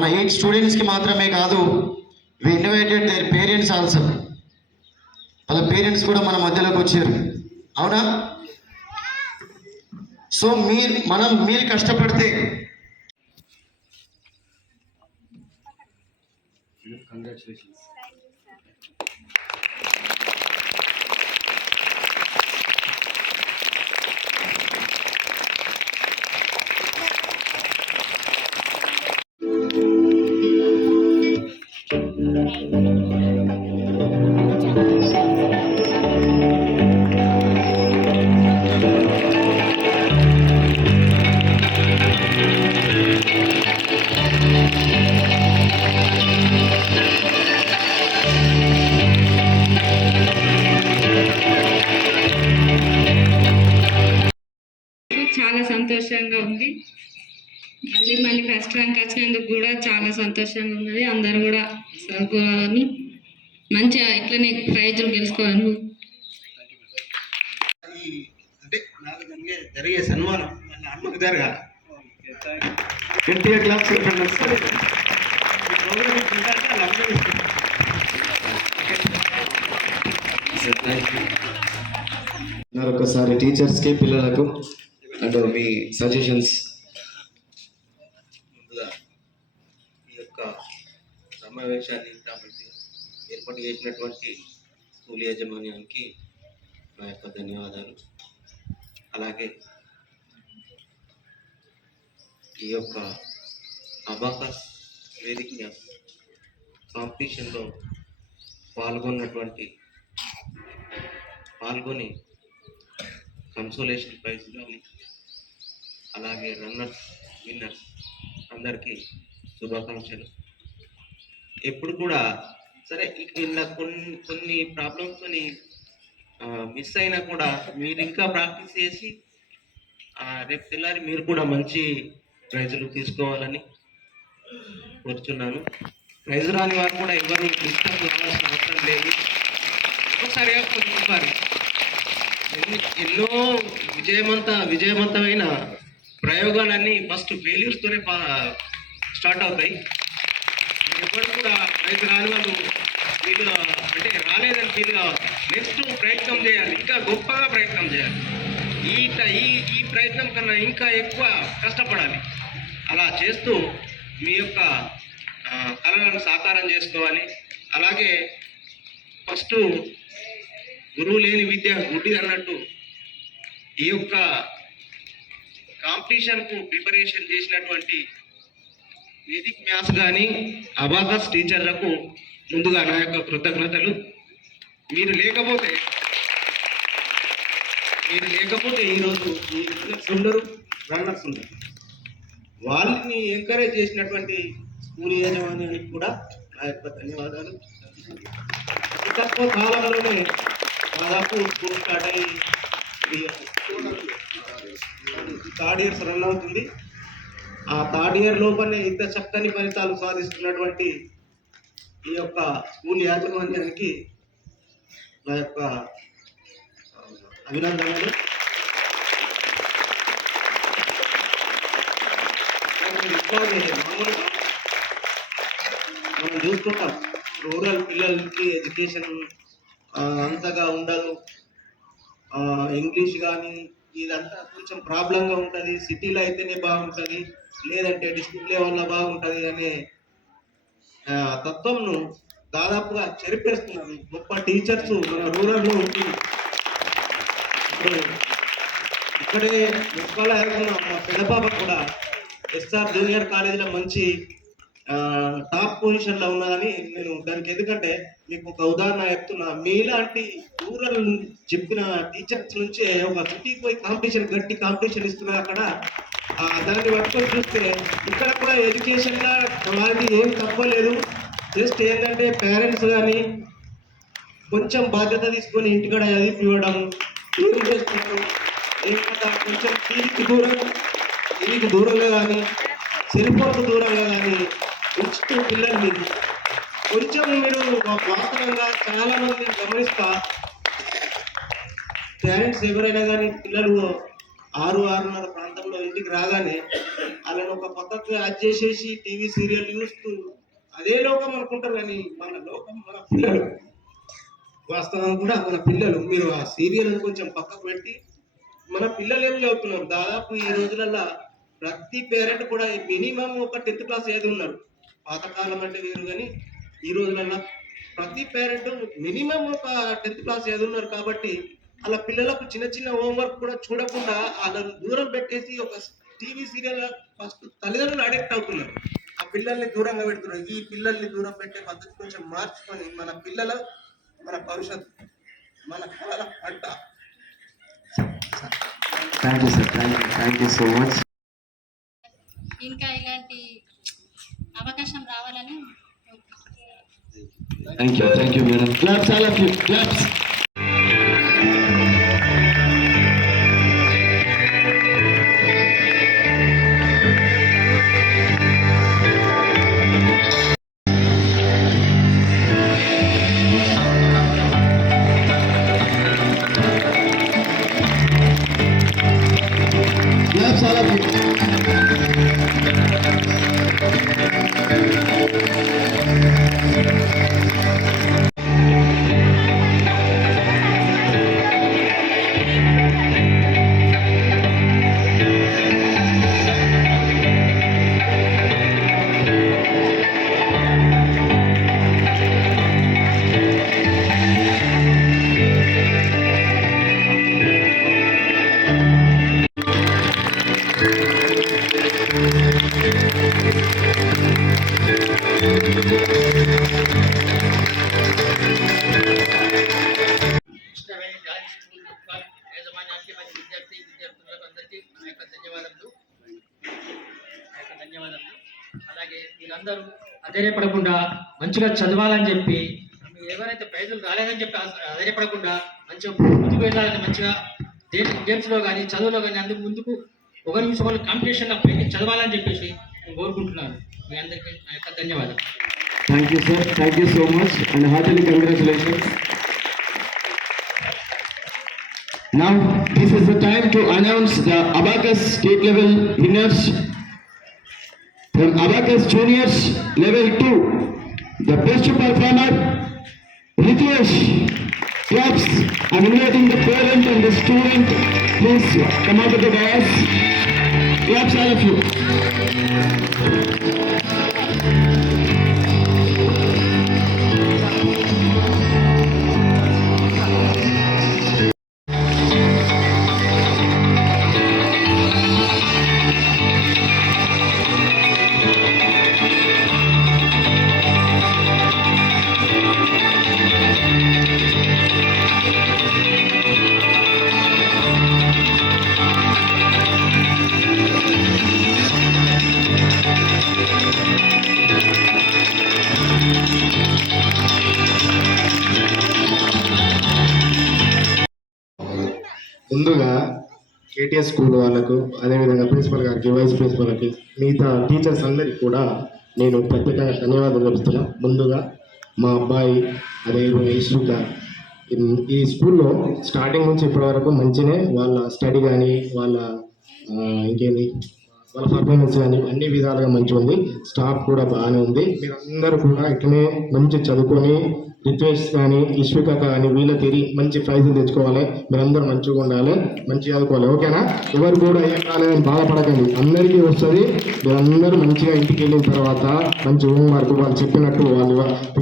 మన ఎయిట్ స్టూడెంట్స్కి మాత్రమే కాదు we invited their parents also వాళ్ళ పేరెంట్స్ కూడా మన మధ్యలోకి వచ్చారు. అవునా? సో మీరు మనం మీరు కష్టపడితే కంగ్రాచులేషన్స్ సంతోషంగా ఉంది. మళ్ళీ మళ్ళీ ఫస్ట్ ర్యాంక్ వచ్చినందుకు కూడా చాలా సంతోషంగా ఉన్నది. అందరు కూడా చదువుకోవాలని మంచిగా ఇట్లనే ప్రైజులు గెలుచుకోవాలని అంటే నాకు జరిగే సన్మానం అమ్మకు జరగాలి. మరొకసారి టీచర్స్కి పిల్లలకు అండ్ మీ సజెషన్స్? ముందుగా ఈ యొక్క సమావేశాన్ని ఏర్పాటు చేసినటువంటి స్కూల్ యాజమాన్యానికి నా యొక్క ధన్యవాదాలు. అలాగే ఈ యొక్క అబాకస్ వేదిక కాంపిటీషన్లో పాల్గొన్నటువంటి పాల్గొని కన్సోలేషన్ ప్రైజ్ అలాగే రన్నర్స్ విన్నర్స్ అందరికీ శుభాకాంక్షలు. ఎప్పుడు కూడా సరే ఇలా కొన్ని కొన్ని ప్రాబ్లమ్స్ మిస్ అయినా కూడా మీరు ఇంకా ప్రాక్టీస్ చేసి ఆ, రేపు తెల్లారి మీరు కూడా మంచి ప్రైజులు తీసుకోవాలని కోరుచున్నాను. ప్రైజ్ రాని వారు కూడా ఎవరు డిస్టర్బ్ కావాల్సిన అవసరం లేదు. ఒకసారి కొంచెం ఎన్నో విజయవంత విజయవంతమైన ప్రయోగాలన్నీ ఫస్ట్ ఫెయిల్యూర్స్తోనే స్టార్ట్ అవుతాయి. ఎవరు కూడా రైతు రాని వాళ్ళు ఫీల్ అంటే రాలేదని ఫీల్ నెక్స్ట్ ప్రయత్నం చేయాలి. ఇంకా గొప్పగా ప్రయత్నం చేయాలి. ఈ ఈ ఈ ప్రయత్నం కన్నా ఇంకా ఎక్కువ కష్టపడాలి. అలా చేస్తూ మీ యొక్క కళలను సాకారం చేసుకోవాలి. అలాగే ఫస్ట్ గురువు లేని విద్య గుడ్డి అన్నట్టు ఈ యొక్క కాంపిటీషన్కు ప్రిపరేషన్ చేసినటువంటి వేదిక్ మ్యాథ్స్ కానీ అబాకస్ టీచర్లకు ముందుగా నా యొక్క కృతజ్ఞతలు. మీరు లేకపోతే మీరు లేకపోతే ఈరోజు ఈ విన్నర్స్ ఉండరు రన్నర్స్ ఉండరు. వాళ్ళని ఎంకరేజ్ చేసినటువంటి స్కూల్ యాజమాన్యానికి కూడా నా యొక్క ధన్యవాదాలు. తక్కువ కాలంలోనే దాదాపు స్కూల్ స్టార్ట్ అయ్యి థర్డ్ ఇయర్స్ రన్ అవుతుంది ఆ థర్డ్ ఇయర్ లోపలనే ఇంత చక్కని ఫలితాలు సాధిస్తున్నటువంటి ఈ యొక్క స్కూల్ యాజమాన్యానికి నా యొక్క అభినందనలు. మనం చూసుకుంటాం రూరల్ పిల్లలకి ఎడ్యుకేషన్ అంతగా ఉండదు. ఇంగ్లీష్ కానీ ఇదంతా కొంచెం ప్రాబ్లంగా ఉంటుంది. సిటీలో అయితేనే బాగుంటుంది. లేదంటే డిస్ట్రిక్ట్ లెవెల్లో బాగుంటుంది అనే ఆ, తత్వంను దాదాపుగా చెరిపేస్తున్నారు గొప్ప టీచర్స్ మన రూరల్లో ఉంటుంది ఇక్కడే ముక్కలు మా పెద్దపాప కూడా ఎస్ఆర్ జూనియర్ కాలేజీలో మంచి ఆ, టాప్ పొజిషన్లో ఉన్నదని నేను దానికి ఎందుకంటే మీకు ఒక ఉదాహరణ చెప్తున్నా. మీలాంటి రూరల్ చెప్పిన టీచర్స్ నుంచే ఒక సిటీకి పోయి కాంపిటీషన్ గట్టి కాంపిటీషన్ ఇస్తున్నారు అక్కడ. దాన్ని పట్టుకొని చూస్తే ఇక్కడ కూడా ఎడ్యుకేషన్ క్వాలిటీ ఏం తప్పలేదు జస్ట్ ఏంటంటే పేరెంట్స్ కానీ కొంచెం బాధ్యత తీసుకొని ఇంటికాడ చదివిపివ్వడం ఏం చేస్తున్నారు? ఏం కదా? కొంచెం టీవీకి దూరం టీవీకి దూరంగా కానీ సెల్ ఫోన్కు దూరంగా కానీ ఉంచుతూ పిల్లల్ని కొంచెం మీరు వాస్తవంగా చాలా మంది గమనిస్తా. పేరెంట్స్ ఎవరైనా కానీ పిల్లలు ఆరు ఆరున్నర ప్రాంతంలో ఇంటికి రాగానే వాళ్ళని ఒక పక్కకు యాడ్ చేసేసి టీవీ సీరియల్ చూస్తూ అదే లోకం అనుకుంటారు కానీ మన లోకం మన పిల్లలు. వాస్తవం కూడా మన పిల్లలు. మీరు ఆ సీరియల్ కొంచెం పక్కకు పెట్టి మన పిల్లలు ఏం చదువుతున్నారు? దాదాపు ఈ రోజులలో ప్రతి పేరెంట్ కూడా మినిమం ఒక టెన్త్ క్లాస్ ఏది ఉన్నారు. పాతకాలం అంటే వేరు కానీ ఈ రోజులలో ప్రతి పేరెంట్ మినిమం ఒక టెన్త్ క్లాస్ ఏది ఉన్నారు కాబట్టి అలా పిల్లలకు చిన్న చిన్న హోంవర్క్ కూడా చూడకుండా వాళ్ళని దూరం పెట్టేసి ఒక టీవీ సీరియల్ ఫస్ట్ తల్లిదండ్రులు అడిక్ట్ అవుతున్నారు. ఆ పిల్లల్ని దూరంగా పెడుతున్నారు. ఈ పిల్లల్ని దూరం పెట్టే పద్ధతి కొంచెం మార్చుకొని మన పిల్లల మన భవిష్యత్తు మన కళల పంట. Thank you sir thank you thank you so much ఇంకా ఇలాంటి అవకాశం రావాలని thank you thank you madam claps all of you claps అధైర్యపడకుండా మంచిగా చదవాలని చెప్పి ఎవరైతే ప్రైజులు రాలేదని చెప్పి అధైర్యపడకుండా మంచిగా ముందుకు వెళ్ళాలని మంచిగా గేమ్స్లో కానీ చదువులో కానీ అందుకు ముందుకు ఒక నిమిషం వాళ్ళు కాంపిటీషన్లో పైకి చదవాలని చెప్పేసి నేను కోరుకుంటున్నాను. మీ అందరికీ నా యొక్క ధన్యవాదాలు. Thank you sir thank you so much and heartily congratulations Now, this is the time to announce the Abacus state level winners. From Abacus Juniors level 2. The best performer, Ritesh. Claps. I'm inviting the parent and the student. Please come out of the dais. Claps all of you. KTS school వాళ్ళకు అదేవిధంగా principal గారికి vice principal మిగతా teachers అందరికీ కూడా నేను ప్రత్యేకంగా ధన్యవాదాలు చెప్తున్నా ముందుగా మా అబ్బాయి అదేవిధంగా ఇష్రుక ఈ స్కూల్లో స్టార్టింగ్ నుంచి ఇప్పటి వరకు మంచినే వాళ్ళ స్టడీ కానీ వాళ్ళ ఇంకేంది వాళ్ళ పర్ఫార్మెన్స్ కానీ అన్ని విధాలుగా మంచిగా ఉంది స్టాఫ్ కూడా బాగానే ఉంది. మీరు అందరూ కూడా ఇట్లనే మంచి చదువుకొని రిత్వేష్ కానీ ఇష్విక కానీ వీళ్ళ తిరిగి మంచి ప్రైజులు తెచ్చుకోవాలి. మీరందరూ మంచిగా ఉండాలి మంచిగా చదువుకోవాలి ఓకేనా? ఎవరు కూడా ఏం కాలేదని బాధపడకండి. అందరికీ వస్తుంది. మీరందరూ మంచిగా ఇంటికి వెళ్ళిన తర్వాత మంచి హోంవర్క్ వాళ్ళు చెప్పినట్టు వాళ్ళు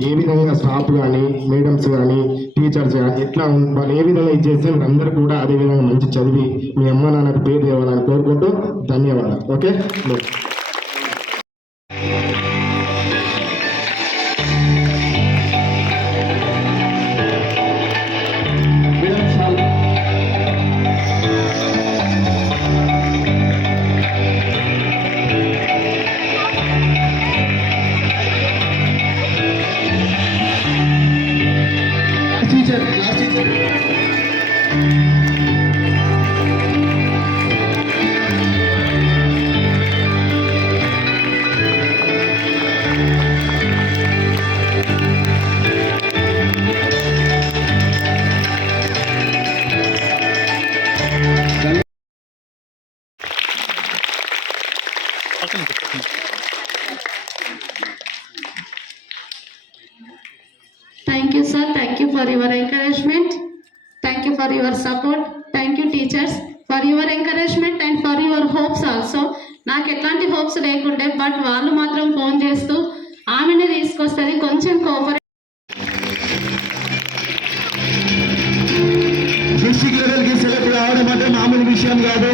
ఏ విధంగా స్టాఫ్ కానీ మేడమ్స్ కానీ టీచర్స్ కానీ ఎట్లా వాళ్ళు ఏ విధంగా ఇది చేస్తే మీరందరూ అందరూ కూడా అదే విధంగా మంచి చదివి మీ అమ్మ నాన్నకు పేరు తేవాలని కోరుకుంటూ ధన్యవాదాలు. Okay? Thank you, sir. Thank you for your encouragement. Thank you for your support. Thank you, teachers, for your encouragement and for your hopes also. నాకు ఎట్లాంటి హోప్స్ లేకుండే బట్ వాళ్ళు మాత్రం ఫోన్ చేస్తూ ఆమెనే తీసుకొస్తుంది కొంచెం కోపర్ డిస్టిక్ లెవెల్కి సెలెక్ట్ కావడం అంటే మామూలు విషయం కాదు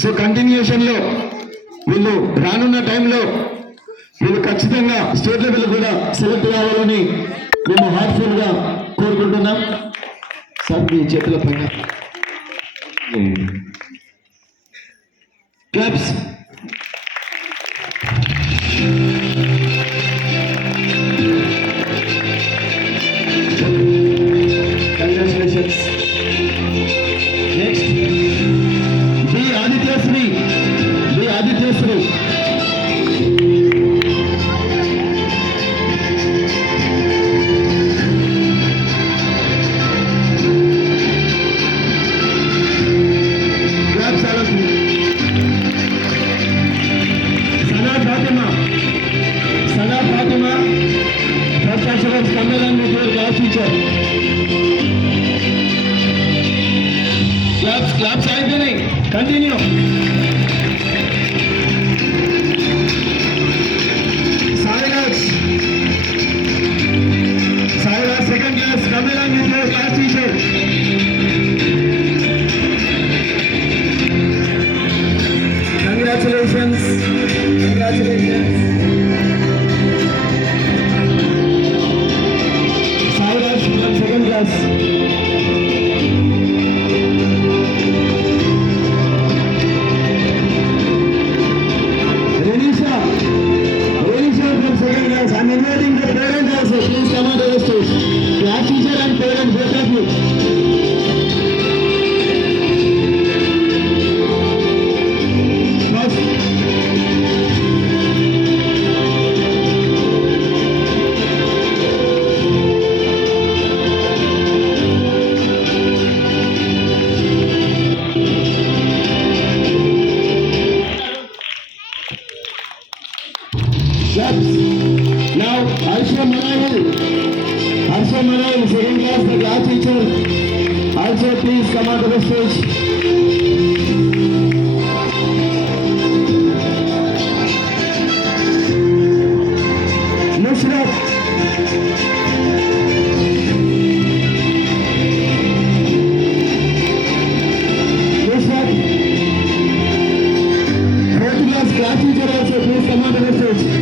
సో కంటిన్యూషన్లో వీళ్ళు రానున్న టైంలో వీళ్ళు ఖచ్చితంగా స్టేట్ లెవెల్ కూడా సెలెక్ట్ కావాలని మేము హార్ట్ఫుల్గా కోరుకుంటున్నాం. సార్ మీ చేతుల పైన. Claps continue. Harsha Marayal Harsha Marayal second class the class teacher. Also please come out the stage. Class teacher please come on the stage.